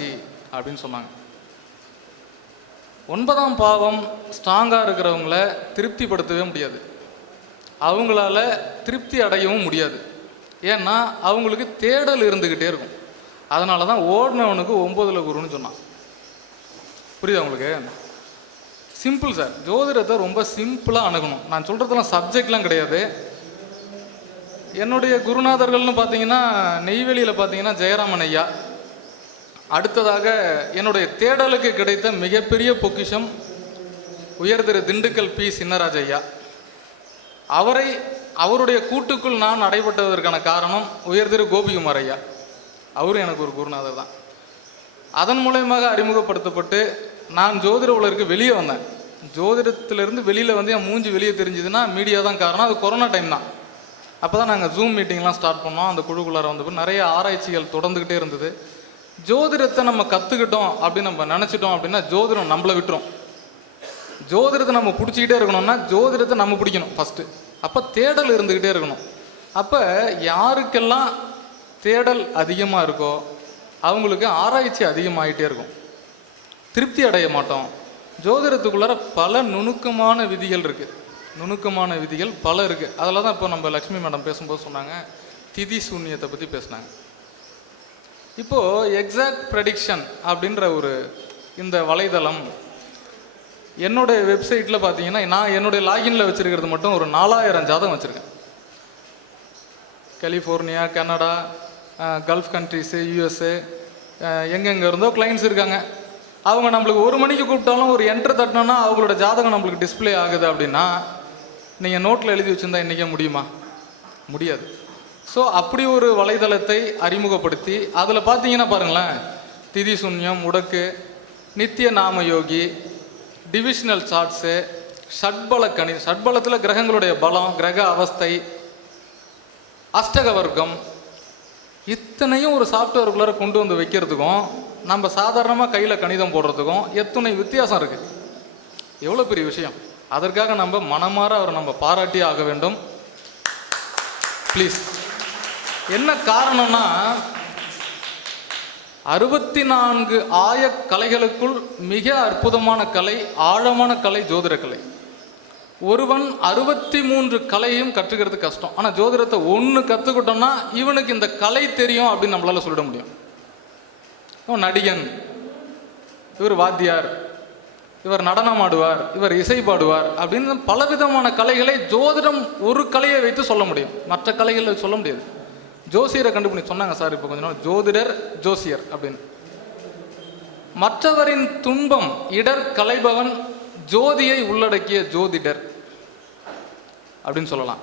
ஆயிடுச்சு அப்படின்னு சொன்னாங்க. 9ஆம் பாவம் ஸ்ட்ராங்காக இருக்கிறவங்கள திருப்திப்படுத்தவே முடியாது, அவங்களால திருப்தி அடையவும் முடியாது. ஏன்னா அவங்களுக்கு தேடல் இருந்துக்கிட்டே இருக்கும். அதனால தான் ஓடினவனுக்கு 9ல் குருன்னு சொன்னான். புரியுதா உங்களுக்கு? Simple sir. ஜோதிடத்தை ரொம்ப சிம்பிளாக அணுகணும். நான் சொல்கிறதுலாம் சப்ஜெக்ட்லாம் கிடையாது. என்னுடைய குருநாதர்கள்னு பார்த்தீங்கன்னா நெய்வேலியில் பார்த்தீங்கன்னா ஜெயராமன் ஐயா. அடுத்ததாக என்னுடைய தேடலுக்கு கிடைத்த மிகப்பெரிய பொக்கிஷம் உயர் திரு திண்டுக்கல் பி சின்னராஜ் ஐயா. அவருடைய கூட்டுக்குள் நான் நடைபெற்றதற்கான காரணம் உயர் திரு கோபிகுமார் ஐயா. அவரும் எனக்கு ஒரு குருநாதர் தான். அதன் மூலயமாக அறிமுகப்படுத்தப்பட்டு நான் ஜோதிட உலகிற்கு வெளியே வந்தேன். ஜோதிடத்திலேருந்து வெளியில் வந்து என் மூஞ்சி வெளியே தெரிஞ்சுதுன்னா மீடியா தான் காரணம். அது கொரோனா டைம் தான். அப்போ தான் நாங்கள் ஜூம் மீட்டிங்லாம் ஸ்டார்ட் பண்ணோம். அந்த குழுக்குள்ளார வந்தப்போ நிறைய ஆராய்ச்சிகள் தொடர்ந்துக்கிட்டே இருந்தது. ஜோதிடத்தை நம்ம கற்றுக்கிட்டோம் அப்படின்னு நம்ம நினச்சிட்டோம் அப்படின்னா ஜோதிடம் நம்மளை விட்டுரும். ஜோதிடத்தை நம்ம பிடிச்சிக்கிட்டே இருக்கணும்னா ஜோதிடத்தை நம்ம பிடிக்கணும் ஃபஸ்ட்டு. அப்போ தேடல் இருந்துக்கிட்டே இருக்கணும். அப்போ யாருக்கெல்லாம் தேடல் அதிகமாக இருக்கோ அவங்களுக்கு ஆராய்ச்சி அதிகமாகிட்டே இருக்கும், திருப்தி அடைய மாட்டோம். ஜோதிடத்துக்குள்ளார பல நுணுக்கமான விதிகள் இருக்குது, நுணுக்கமான விதிகள் பல இருக்குது. அதில் தான் இப்போ நம்ம லக்ஷ்மி மேடம் பேசும்போது சொன்னாங்க, திதி சூன்யத்தை பற்றி பேசினாங்க. இப்போது எக்ஸாக்ட் ப்ரெடிக்ஷன் அப்படின்ற ஒரு இந்த வலைதளம் என்னுடைய வெப்சைட்டில் பார்த்தீங்கன்னா நான் என்னுடைய லாகின்ல வச்சுருக்கிறது மட்டும் ஒரு 4000 ஜாதகம் வச்சுருக்கேன். California, Canada, gulf countries, USA, எங்கெங்கே இருந்தோ கிளைண்ட்ஸ் இருக்காங்க. அவங்க நம்மளுக்கு 1 மணிக்கு கூப்பிட்டாலும் ஒரு என்ட்ரு தட்டினோன்னா அவங்களோட ஜாதகம் நம்மளுக்கு டிஸ்பிளே ஆகுது அப்படின்னா நீங்கள் நோட்டில் எழுதி வச்சுருந்தா இன்றைக்கே முடியுமா? முடியாது. ஸோ அப்படி ஒரு வலைதளத்தை அறிமுகப்படுத்தி அதில் பார்த்தீங்கன்னா பாருங்களேன், திதி சூன்யம், முடக்கு, நித்திய நாம யோகி, டிவிஷனல் சார்ட்ஸு, ஷட்பல ஷட்பலத்தில் கிரகங்களுடைய பலம், கிரக அவஸ்தை, அஷ்டக வர்க்கம், இத்தனையும் ஒரு சாஃப்ட்வேருக்குள்ளார கொண்டு வந்து வைக்கிறதுக்கும் நம்ம சாதாரணமாக கையில் கணிதம் போடுறதுக்கும் எத்தனை வித்தியாசம் இருக்குது. எவ்வளோ பெரிய விஷயம். அதற்காக நம்ம மனமாற அவரை நம்ம பாராட்டி ஆக வேண்டும். ப்ளீஸ். என்ன காரணம்னா 64 ஆயக்கலைகளுக்குள் மிக அற்புதமான கலை, ஆழமான கலை ஜோதிடக்கலை. ஒருவன் 63 கலையும் கற்றுக்கிறது கஷ்டம். ஆனால் ஜோதிடத்தை 1 கற்றுக்கிட்டோம்னா இவனுக்கு இந்த கலை தெரியும் அப்படின்னு நம்மளால சொல்லிட முடியும். இவன் நடிகன், இவர் வாத்தியார், இவர் நடனம் ஆடுவார், இவர் இசை பாடுவார் அப்படின்னு பலவிதமான கலைகளை ஜோதிடம் ஒரு கலையை வைத்து சொல்ல முடியும், மற்ற கலைகளை சொல்ல முடியாது. ஜோசியரை கண்டுபிடிச்சு சொன்னாங்க சார் இப்போ கொஞ்ச நாள், ஜோதிடர் ஜோசியர் அப்படின்னு. மற்றவரின் துன்பம் இடர் கலைபவன் ஜோதியை உள்ளடக்கிய ஜோதிடர் அப்படின்னு சொல்லலாம்.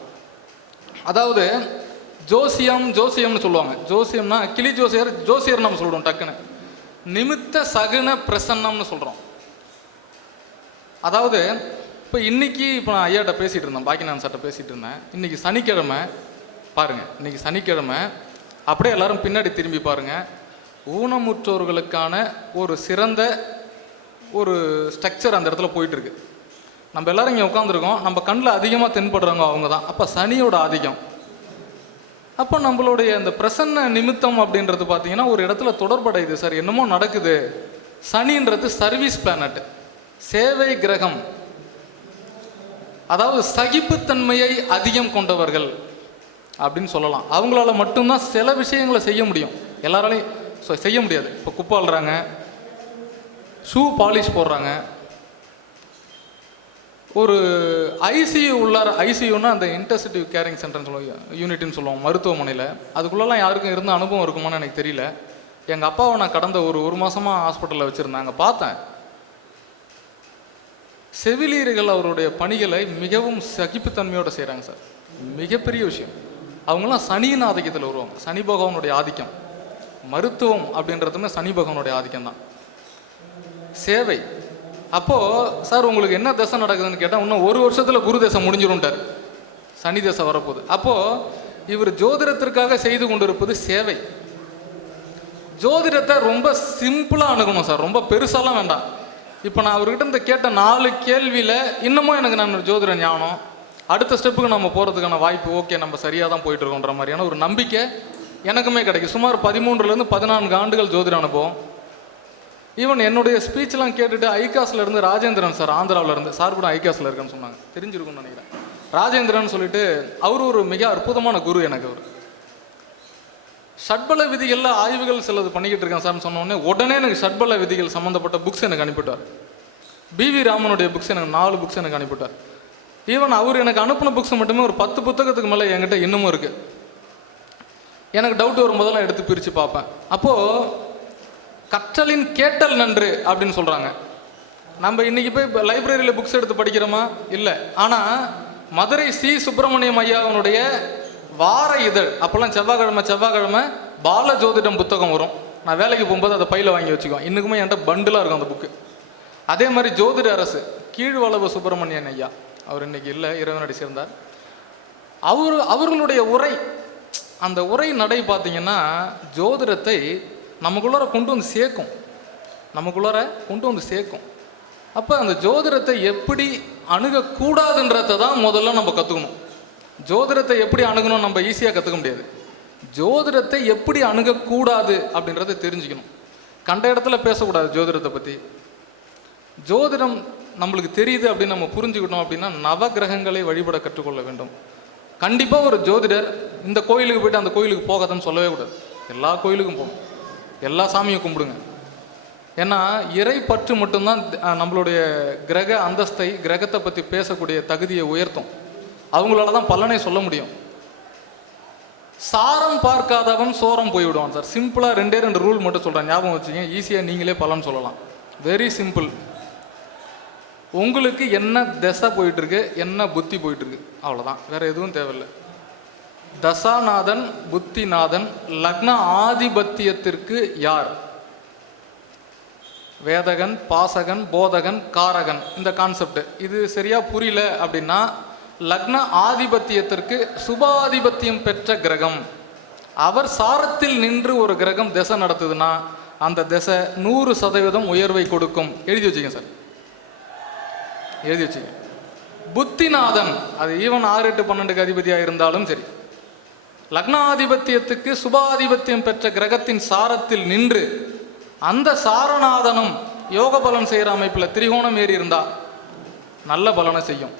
அதாவது ஜோசியம்னு சொல்லுவாங்க. ஜோசியம்னா கிளி ஜோசியர், ஜோசியர் நம்ம சொல்கிறோம் டக்குன்னு. நிமித்த சகுன பிரசன்னம்னு சொல்கிறோம். அதாவது இப்போ நான் ஐயாட்ட பேசிகிட்டு இருந்தேன், பாக்கியநாதன் சார்ட்ட பேசிகிட்டு இருந்தேன். இன்றைக்கி சனிக்கிழமை பாருங்கள், இன்றைக்கி சனிக்கிழமை அப்படியே எல்லாரும் பின்னாடி திரும்பி பாருங்கள். ஊனமுற்றோர்களுக்கான ஒரு சிறந்த ஒரு ஸ்ட்ரக்சர் அந்த இடத்துல போயிட்டுருக்கு. நம்ம எல்லோரும் இங்கே உட்காந்துருக்கோம், நம்ம கண்ணில் அதிகமாக தென்படுறவங்க அவங்க தான். அப்போ சனியோட ஆதிக்கம். அப்போ நம்மளுடைய அந்த பிரசன்ன நிமித்தம் அப்படின்றது பார்த்தீங்கன்னா ஒரு இடத்துல தொடர்படையுது சார், என்னமோ நடக்குது. சனின்றது சர்வீஸ் பிளானட், சேவை கிரகம். அதாவது சகிப்புத்தன்மையை அதிகம் கொண்டவர்கள் அப்படின்னு சொல்லலாம். அவங்களால மட்டும்தான் சில விஷயங்களை செய்ய முடியும், எல்லாராலையும் செய்ய முடியாது. இப்போ குப்பை அள்ளுறாங்க, ஷூ பாலிஷ் போடுறாங்க, ஒரு ஐசியூ உள்ளார, ஐசியூன்னா அந்த இன்டென்சிவ் கேரிங் சென்டர்னு சொல்லுவோம், யூனிட்னு சொல்லுவோம், மருத்துவமனையில். அதுக்குள்ளெல்லாம் யாருக்கும் இருந்த அனுபவம் இருக்குமான்னு எனக்கு தெரியல. எங்கள் அப்பாவை நான் கடந்த ஒரு மாதமாக ஹாஸ்பிட்டலில் வச்சுருந்தேன். அங்கே பார்த்தேன், செவிலியர்கள் அவருடைய பணிகளை மிகவும் சகிப்புத்தன்மையோடு செய்கிறாங்க சார். மிகப்பெரிய விஷயம். அவங்களாம் சனியின் ஆதிக்கத்தில் வருவாங்க. சனி பகவானுடைய ஆதிக்கம். மருத்துவம் அப்படின்றதுமே சனி பகவானுடைய ஆதிக்கம் தான். சேவை. அப்போது சார் உங்களுக்கு என்ன தசை நடக்குதுன்னு கேட்டால், இன்னும் 1 வருஷத்தில் குரு தசை முடிஞ்சிரும்ட்டார், சனி தசை வரப்போகுது. அப்போது இவர் ஜோதிடத்திற்காக செய்து கொண்டிருப்பது சேவை. ஜோதிடத்தை ரொம்ப சிம்பிளாக அணுகணும் சார், ரொம்ப பெருசாலாம் வேண்டாம். இப்போ நான் அவர்கிட்ட இந்த கேட்ட 4 கேள்வியில் இன்னமும் எனக்கு நான் ஜோதிட ஞானம், அடுத்த ஸ்டெப்புக்கு நம்ம போகிறதுக்கான வாய்ப்பு, ஓகே நம்ம சரியாக தான் போயிட்டுருக்கோன்ற மாதிரியான ஒரு நம்பிக்கை எனக்குமே கிடைக்கும். சுமார் 13லேருந்து 14 ஆண்டுகள் ஜோதிட அனுபவம். ஈவன் என்னுடைய ஸ்பீச்லாம் கேட்டுட்டு ஐகாஸ்ல இருந்து ராஜேந்திரன் சார், ஆந்திராவில் இருந்து சார் கூட ஐகாஸ்ல இருக்கேன்னு சொன்னாங்க, தெரிஞ்சிருக்கும்னு நினைக்கிறேன். ராஜேந்திரன் சொல்லிட்டு அவர் ஒரு மிக அற்புதமான குரு எனக்கு. அவர் ஷட்பல விதிகளில் ஆய்வுகள் சிலது பண்ணிக்கிட்டு இருக்கேன் சார்னு சொன்னோடனே உடனே எனக்கு ஷட்பல விதிகள் சம்மந்தப்பட்ட புக்ஸ் எனக்கு அனுப்பிவிட்டார். பிவி ராமனுடைய புக்ஸ் எனக்கு 4 புக்ஸ் எனக்கு அனுப்பிவிட்டார். ஈவன் அவர் எனக்கு அனுப்பின புக்ஸ் மட்டுமே ஒரு 10 புத்தகத்துக்கு மேலே என்கிட்ட இன்னமும் இருக்குது. எனக்கு டவுட் வரும்போதெல்லாம் எடுத்து பிரித்து பார்ப்பேன். அப்போது கற்றலின் கேட்டல் நன்று அப்படின்னு சொல்கிறாங்க. நம்ம இன்றைக்கி போய் லைப்ரரியில் புக்ஸ் எடுத்து படிக்கிறோமா? இல்லை. ஆனால் மதுரை சி சுப்பிரமணியம் ஐயாவனுடைய வார இதழ், அப்போல்லாம் செவ்வாய்க்கிழமை பால ஜோதிடம் புத்தகம் வரும். நான் வேலைக்கு போகும்போது அதை பையில் வாங்கி வச்சுக்குவேன். இன்றைக்குமே என்கிட்ட பண்டிலாக இருக்கும் அந்த புக்கு. அதே மாதிரி ஜோதிட அரசு கீழ்வளவு சுப்பிரமணியன் ஐயா, அவர் இன்னைக்கு இல்லை, இறைவனடி சேர்ந்தார். அவர்களுடைய உரை, அந்த உரை நடை பார்த்தீங்கன்னா ஜோதிடத்தை நமக்குள்ளார கொண்டு வந்து சேர்க்கும். அப்போ அந்த ஜோதிடத்தை எப்படி அணுகக்கூடாதுன்றதை தான் முதல்ல நம்ம கற்றுக்கணும். ஜோதிடத்தை எப்படி அணுகணும் நம்ம ஈஸியாக கற்றுக்க முடியாது. ஜோதிடத்தை எப்படி அணுகக்கூடாது அப்படின்றத தெரிஞ்சுக்கணும். கண்ட இடத்துல பேசக்கூடாது ஜோதிடத்தை பற்றி. ஜோதிடம் நம்மளுக்கு தெரியுது அப்படின்னு நம்ம புரிஞ்சுக்கிட்டோம் அப்படின்னா நவகிரகங்களை வழிபட கற்றுக்கொள்ள வேண்டும். கண்டிப்பாக ஒரு ஜோதிடர் இந்த கோயிலுக்கு போய்ட்டு அந்த கோயிலுக்கு போகாதன்னு சொல்லவே கூடாது. எல்லா கோயிலுக்கும் போகணும், எல்லா சாமியும் கும்பிடுங்க. ஏன்னா இறை பற்று மட்டும்தான் நம்மளுடைய கிரக அந்தஸ்தை, கிரகத்தை பற்றி பேசக்கூடிய தகுதியை உயர்த்தும். அவங்களால தான் பலனை சொல்ல முடியும். சாரம் பார்க்காதவன் சோரம் போய்விடுவான் சார். சிம்பிளாக 2 ரூல் மட்டும் சொல்கிறேன், ஞாபகம் வச்சுங்க. ஈஸியாக நீங்களே பலன் சொல்லலாம். Very simple. உங்களுக்கு என்ன திசை போயிட்டுருக்கு, என்ன புத்தி போயிட்டுருக்கு, அவ்வளோதான். வேறு எதுவும் தேவையில்லை. தசாநாதன், புத்திநாதன், லக்ன ஆதிபத்தியத்திற்கு யார்? வேதகன், பாசகன், போதகன், காரகன். இந்த கான்செப்ட் இது சரியாக புரியல அப்படின்னா லக்ன ஆதிபத்தியத்திற்கு சுபாதிபத்தியம் பெற்ற கிரகம், அவர் சாரத்தில் நின்று ஒரு கிரகம் திசை நடத்துதுன்னா அந்த திசை 100% உயர்வை கொடுக்கும். எழுதி வச்சுங்க சார், எழுதி வச்சுங்க. புத்திநாதன், அது ஈவன் 6, 8, 12க்கு அதிபதியாக இருந்தாலும் சரி, லக்னாதிபத்தியத்துக்கு சுபாதிபத்தியம் பெற்ற கிரகத்தின் சாரத்தில் நின்று அந்த சாரநாதனும் யோக பலன் செய்கிற அமைப்பில் திரிகோணம் ஏறி இருந்தால் நல்ல பலனை செய்யும்,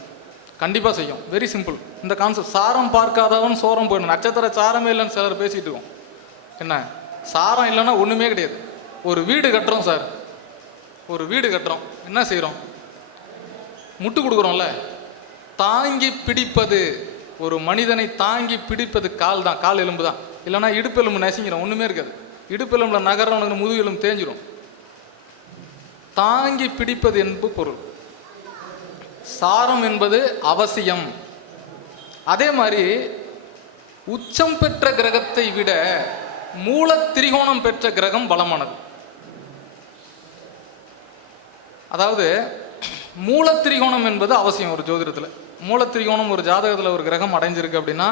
கண்டிப்பாக செய்யும். வெரி சிம்பிள் இந்த கான்செப்ட். சாரம் பார்க்காதவன் சோரம் போயிடும். நட்சத்திர சாரமே இல்லைன்னு சிலர் பேசிகிட்டு இருக்கோம். என்ன சாரம் இல்லைன்னா ஒன்றுமே கிடையாது. ஒரு வீடு கட்டுறோம் சார், ஒரு வீடு கட்டுறோம், என்ன செய்கிறோம்? முட்டு கொடுக்குறோம்ல. தாங்கி பிடிப்பது, ஒரு மனிதனை தாங்கி பிடிப்பது கால் தான், கால் எலும்பு தான். இல்லைன்னா இடுப்பு எலும்பு நசிங்கிறோம், ஒன்றுமே இருக்காது. இடுப்பு எலும்பில் நகரவனுக்கு முதுகு எலும்பு தேஞ்சிரும். தாங்கி பிடிப்பது என்பது பொருள். சாரம் என்பது அவசியம். அதே மாதிரி உச்சம் பெற்ற கிரகத்தை விட மூல திரிகோணம் பெற்ற கிரகம் பலமானது. அதாவது மூல திரிகோணம் என்பது அவசியம் ஒரு ஜோதிடத்தில். மூல திரிகோணம் ஒரு ஜாதகத்தில் ஒரு கிரகம் அடைஞ்சிருக்கு அப்படின்னா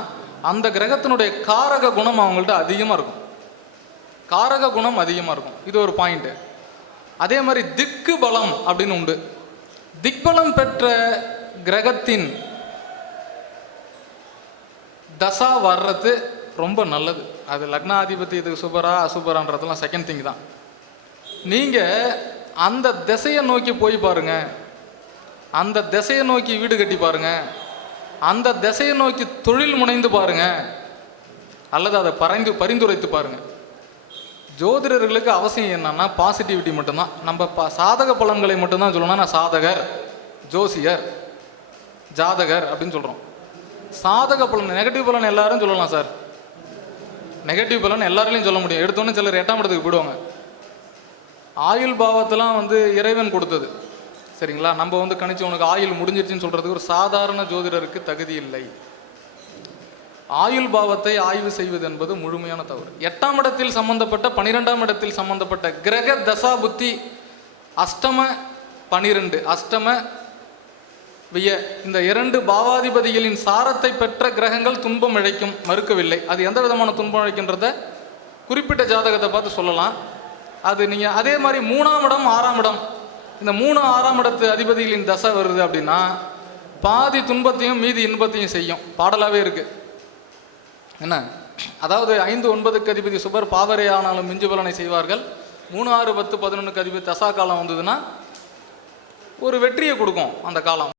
அந்த கிரகத்தினுடைய காரக குணம் அவங்கள்ட்ட அதிகமாக இருக்கும். காரக குணம் அதிகமாக இருக்கும். இது ஒரு பாயிண்ட்டு. அதே மாதிரி திக்கு பலம் அப்படின்னு உண்டு. திக்பலம் பெற்ற கிரகத்தின் தசா வர்றது ரொம்ப நல்லது. அது லக்னாதிபதி இதுக்கு சுபரா அசுபரான்றதெல்லாம் செகண்ட் திங் தான். நீங்கள் அந்த திசையை நோக்கி போய் பாருங்க, அந்த திசையை நோக்கி வீடு கட்டி பாருங்க, அந்த திசையை நோக்கி தொழில் முனைந்து பாருங்க, அல்லது அதை பரிந்துரைத்து பாருங்க. ஜோதிடர்களுக்கு அவசியம் என்னன்னா பாசிட்டிவிட்டி மட்டும்தான். நம்ம சாதக பலன்களை மட்டும்தான் சொல்லணும். நான் சாதகர், ஜோசியர், ஜாதகர் அப்படின்னு சொல்கிறோம். சாதக பலன், நெகட்டிவ் பலன் எல்லாரும் சொல்லலாம் சார். நெகட்டிவ் பலன் எல்லாரையும் சொல்ல முடியும். எடுத்தோன்னே சிலர் 8ஆம் இடத்துக்கு போயிடுவாங்க. ஆயுள் பாவத்தெல்லாம் இறைவன் கொடுத்தது, சரிங்களா? நம்ம கணிச்சு உனக்கு ஆயுள் முடிஞ்சிருச்சுன்னு சொல்கிறதுக்கு ஒரு சாதாரண ஜோதிடருக்கு தகுதி இல்லை. ஆயுள் பாவத்தை ஆய்வு செய்வது என்பது முழுமையான தவறு. 8ஆம் இடத்தில் சம்பந்தப்பட்ட 12ஆம் இடத்தில் சம்பந்தப்பட்ட கிரக தசா புத்தி அஷ்டம 12 அஷ்டம விய இந்த 2 பாவாதிபதிகளின் சாரத்தை பெற்ற கிரகங்கள் துன்பம் இழைக்கும், மறுக்கவில்லை. அது எந்த விதமான துன்பம் இழைக்கின்றத குறிப்பிட்ட ஜாதகத்தை பார்த்து சொல்லலாம். அது நீங்கள் அதே மாதிரி 3ஆம் இடம் 6ஆம் இடம், இந்த 3, 6ஆம் இடத்து அதிபதிகளின் தசை வருது அப்படின்னா பாதி துன்பத்தையும் மீதி இன்பத்தையும் செய்யும். பாடலாகவே இருக்குது. என்ன அதாவது 5, 9க்கு அதிபதி சுபர் பாவரே ஆனாலும் மிஞ்சு பலனை செய்வார்கள், 3, 6, 10, 11க்கு அதிபதி தசா காலம் வந்ததுன்னா ஒரு வெற்றியை கொடுக்கும் அந்த காலம்.